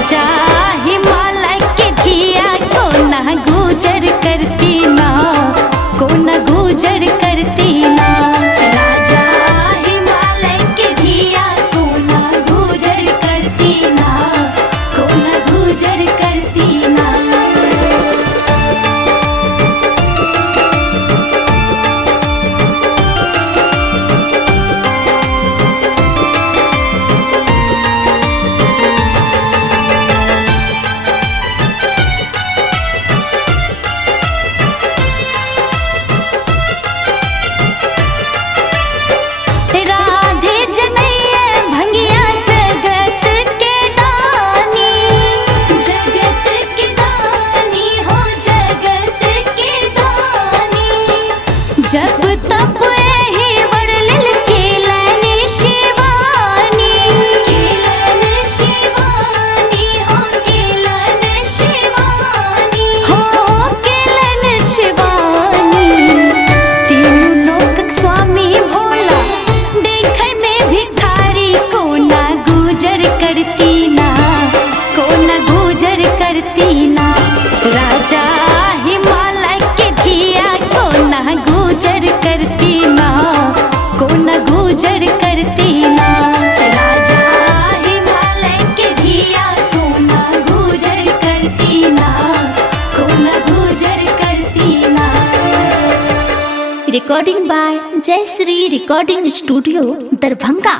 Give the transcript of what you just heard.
राजा हिमालय के धिया को ना गुजर करती ना, को ना गुजर करती ना। राजा हिमालय के धिया को ना गुजर करती ना, को ना गुजर करती ना। जब तब एही वर्णिल केलन शिवानी, केलन शिवानी हो केलन शिवानी, हो केलन शिवानी। तीनों लोक स्वामी भोला देखे में भिखारी को ना गुजर करती ना, को ना गुजर करती ना। राजा हिमालय के धिया को ना गुजर करती ना, को ना गुजर करती ना। राजा हिमालय के धिया को ना गुजर करती ना, को ना गुजर करती ना। रिकॉर्डिंग बाय जय श्री रिकॉर्डिंग स्टूडियो दरभंगा।